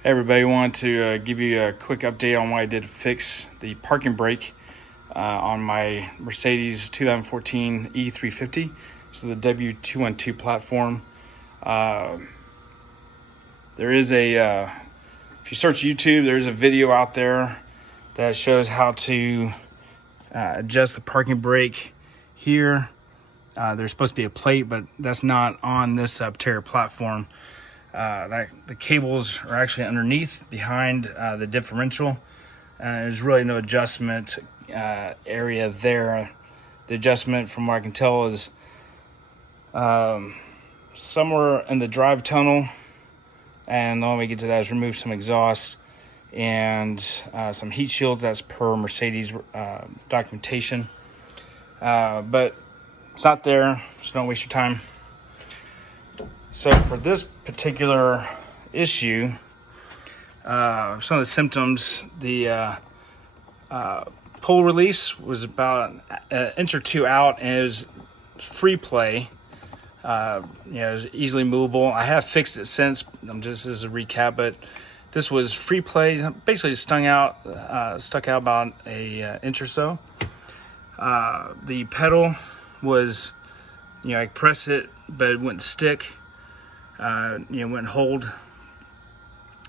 Hey everybody, I want to give you a quick update on what I did to fix the parking brake on my Mercedes 2014 E350. This is the W212 platform. There is if you search YouTube, there's a video out there that shows how to adjust the parking brake here. There's supposed to be a plate, but that's not on this particular platform. The cables are actually underneath behind the differential. There's really no adjustment area there. The adjustment, from what I can tell, is somewhere in the drive tunnel, and the only way to get to that is remove some exhaust and some heat shields. That's per Mercedes documentation, but it's not there, so don't waste your time. So for this particular issue, some of the symptoms, the pull release was about an inch or two out, and it was free play. It was easily movable. I have fixed it since, just as a recap, but this was free play, basically stuck out about an inch or so. The pedal was, I press it, but it wouldn't stick. Wouldn't hold.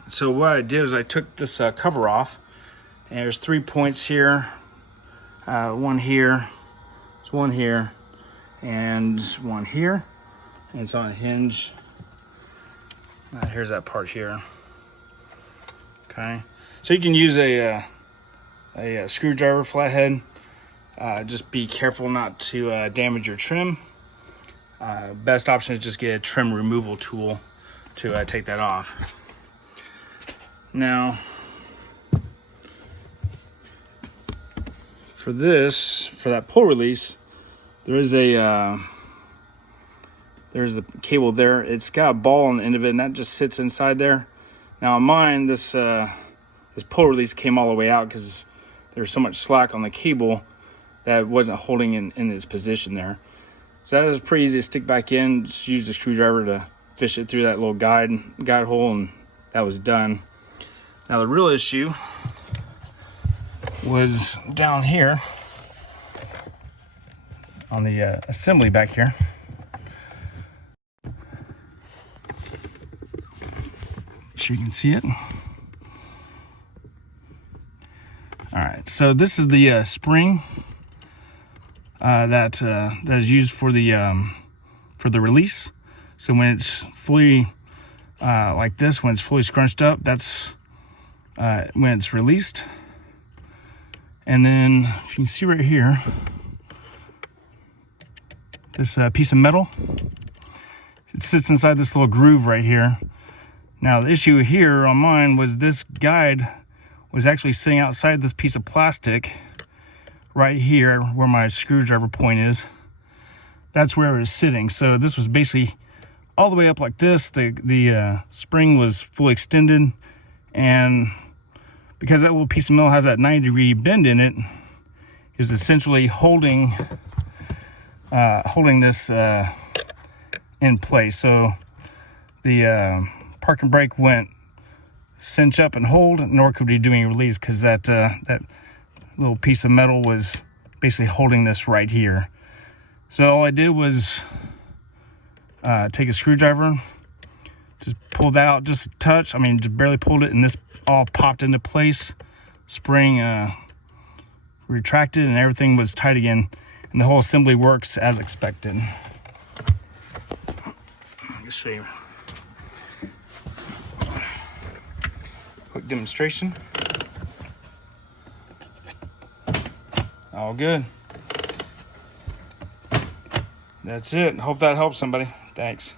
So what I did is I took this cover off, and there's 3 points here, one here, there's one here, and one here, and it's on a hinge. Here's that part here. Okay, so you can use a screwdriver, flathead. Just be careful not to damage your trim. Best option is just get a trim removal tool to take that off. Now, for that pull release, there's the cable there. It's got a ball on the end of it, and that just sits inside there. Now on mine, this pull release came all the way out because there's so much slack on the cable that wasn't holding in its position there. So that was pretty easy to stick back in. Just use a screwdriver to fish it through that little guide hole, and that was done. Now the real issue was down here on the assembly back here. Sure you can see it. All right, so this is the spring that is used for the release. So when it's fully like this, when it's fully scrunched up, that's when it's released. And then if you can see right here, this piece of metal, it sits inside this little groove right here. Now the issue here on mine was this guide was actually sitting outside this piece of plastic right here where my screwdriver point is. That's where it was sitting. So this was basically all the way up like this. The spring was fully extended, and because that little piece of metal has that 90-degree bend in it, is essentially holding this in place. So the parking brake went cinch up and hold, nor could we do any release because that little piece of metal was basically holding this right here. So all I did was take a screwdriver, just pull that out just a touch. I mean, just barely pulled it, and this all popped into place. Spring retracted, and everything was tight again, and the whole assembly works as expected. Let me show you. Quick demonstration. All good. That's it. Hope that helps somebody. Thanks.